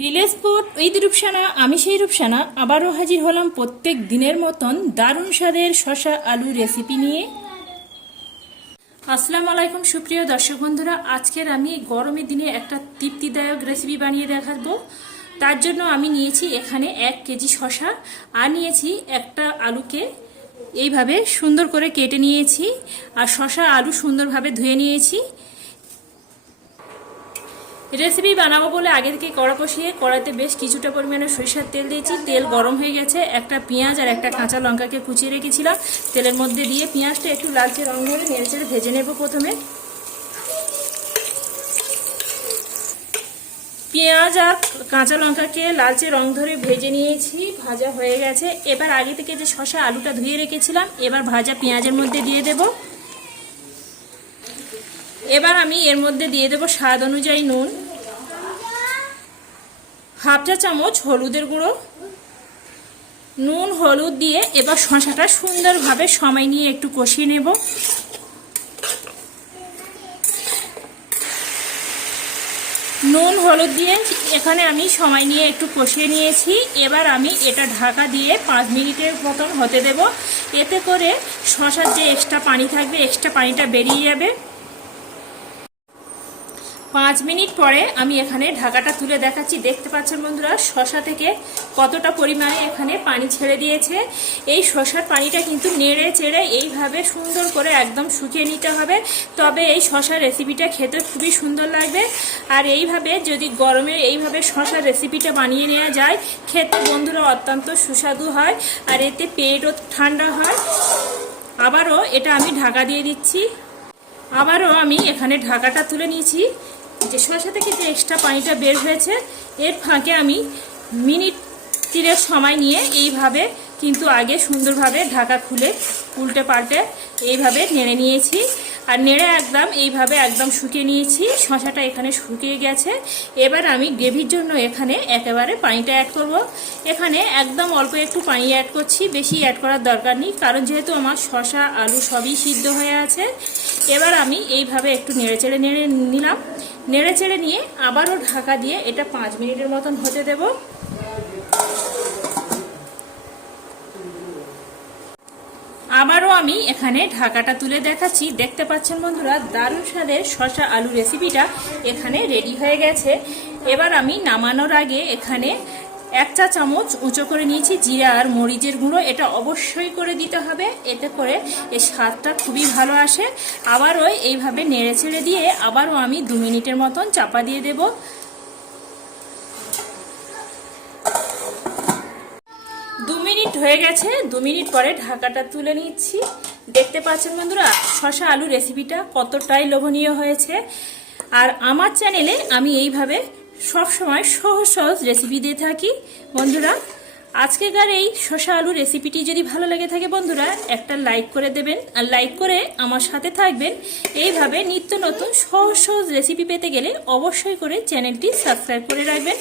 Village food Eid Rupsana, আমি সেই রূপসানা, আবারও হাজির হলাম প্রত্যেক দিনের মতন দারুণ স্বাদের শশা আলু রেসিপি নিয়ে। আসসালামু আলাইকুম, সুপ্রিয় দর্শক বন্ধুরা, আজকের আমি গরমের দিনে একটা তৃপ্তিদায়ক রেসিপি বানিয়ে দেখাবো। তার জন্য আমি নিয়েছি এখানে এক কেজি শশা আর নিয়েছি একটা আলুকে এইভাবে সুন্দর করে কেটে নিয়েছি, আর শশা আলু সুন্দরভাবে ধুয়ে নিয়েছি। রেসিপি বানাবো বলে আগে থেকে কড়া কষিয়ে কড়াতে বেশ কিছুটা পরিমাণে সরিষার তেল দিয়েছি। তেল গরম হয়ে গেছে। একটা পেঁয়াজ আর একটা কাঁচা লঙ্কাকে কুচিয়ে রেখেছিলাম। তেলের মধ্যে দিয়ে পেঁয়াজটা একটু লালচে রং ধরে নেড়ে চেড়ে ভেজে নেব প্রথমে। পেঁয়াজ আর কাঁচা লঙ্কাকে লালচে রং ধরে ভেজে নিয়েছি। ভাজা হয়ে গেছে। এবার আগে থেকে যে শশা আলুটা ধুয়ে রেখেছিলাম, এবার ভাজা পেঁয়াজের মধ্যে দিয়ে দেবো। এবার আমি এর মধ্যে দিয়ে দেবো স্বাদ অনুযায়ী নুন। হাফ চা চামচ হলুদের গুঁড়ো, নুন, হলুদ দিয়ে এবার শশাটা সুন্দরভাবে সময় নিয়ে একটু কষিয়ে নেব। নুন, হলুদ দিয়ে এখানে আমি সময় নিয়ে একটু কষিয়ে নিয়েছি। এবার আমি এটা ঢাকা দিয়ে পাঁচ মিনিটের মতন হতে দেব। এতে করে শশার যে এক্সট্রা পানি থাকবে এক্সট্রা পানিটা বেরিয়ে যাবে। পাঁচ মিনিট পরে আমি এখানে ঢাকাটা তুলে দেখাচ্ছি। দেখতে পাচ্ছেন বন্ধুরা, শশা থেকে কতটা পরিমাণে এখানে পানি ছেড়ে দিয়েছে। এই শশার পানিটা কিন্তু নেড়ে চেড়ে এইভাবে সুন্দর করে একদম শুকিয়ে নিতে হবে। তবে এই শশার রেসিপিটা খেতে খুবই সুন্দর লাগবে। আর এইভাবে যদি গরমে এইভাবে শশার রেসিপিটা বানিয়ে নেওয়া যায়, খেতে বন্ধুরা অত্যন্ত সুস্বাদু হয় আর এতে পেটও ঠান্ডা হয়। আবারও এটা আমি ঢাকা দিয়ে দিচ্ছি। আবারও আমি এখানে ঢাকাটা তুলে নিয়েছি। যে শসা থেকে যে এক্সট্রা পানিটা বের হয়েছে, এর ফাঁকে আমি মিনিট তিরেক সময় নিয়ে এইভাবে কিন্তু আগে সুন্দরভাবে ঢাকা খুলে উল্টে পাল্টে এইভাবে নেড়ে নিয়েছি। আর নেড়ে একদম এইভাবে একদম শুকিয়ে নিয়েছি, শশাটা এখানে শুকিয়ে গেছে। এবার আমি গ্রেভির জন্য এখানে একেবারে পানিটা অ্যাড করব। এখানে একদম অল্প একটু পানি অ্যাড করছি, বেশি অ্যাড করার দরকার নেই, কারণ যেহেতু আমার শশা, আলু সবই সিদ্ধ হয়ে আছে। এবার আমি এইভাবে একটু নেড়ে চেড়ে নেড়ে নিলাম। নেড়ে চেড়ে নিয়ে আবারও ঢাকা দিয়ে এটা পাঁচ মিনিটের মতন হতে দেব। আবারও আমি এখানে ঢাকাটা তুলে দেখাচ্ছি। দেখতে পাচ্ছেন বন্ধুরা, দারুণ স্বাদের শশা আলু রেসিপিটা এখানে রেডি হয়ে গেছে। এবার আমি নামানোর আগে এখানে এক চা চামচ উঁচু করে নিয়েছি, জিরা আর মরিচের গুঁড়ো। এটা অবশ্যই করে দিতে হবে, এতে করে এই স্বাদটা খুবই ভালো আসে। আবারও এইভাবে নেড়ে ছেড়ে দিয়ে আবারও আমি দু মিনিটের মতন চাপা দিয়ে দেব। দু মিনিট হয়ে গেছে, দু মিনিট পরে ঢাকাটা তুলে নিচ্ছি। দেখতে পাচ্ছেন বন্ধুরা শশা আলু রেসিপিটা কতটাই লোভনীয় হয়েছে। আর আমার চ্যানেলে আমি এইভাবে সব সময় সহজ সহজ রেসিপি দিয়ে থাকি। বন্ধুরা, আজকেকার এই শশা আলু রেসিপিটি যদি ভালো লেগে থাকে বন্ধুরা, একটা লাইক করে দেবেন। আর লাইক করে আমার সাথে থাকবেন। এইভাবে নিত্য নতুন সহজ সহজ রেসিপি পেতে গেলে অবশ্যই করে চ্যানেলটি সাবস্ক্রাইব করে রাখবেন।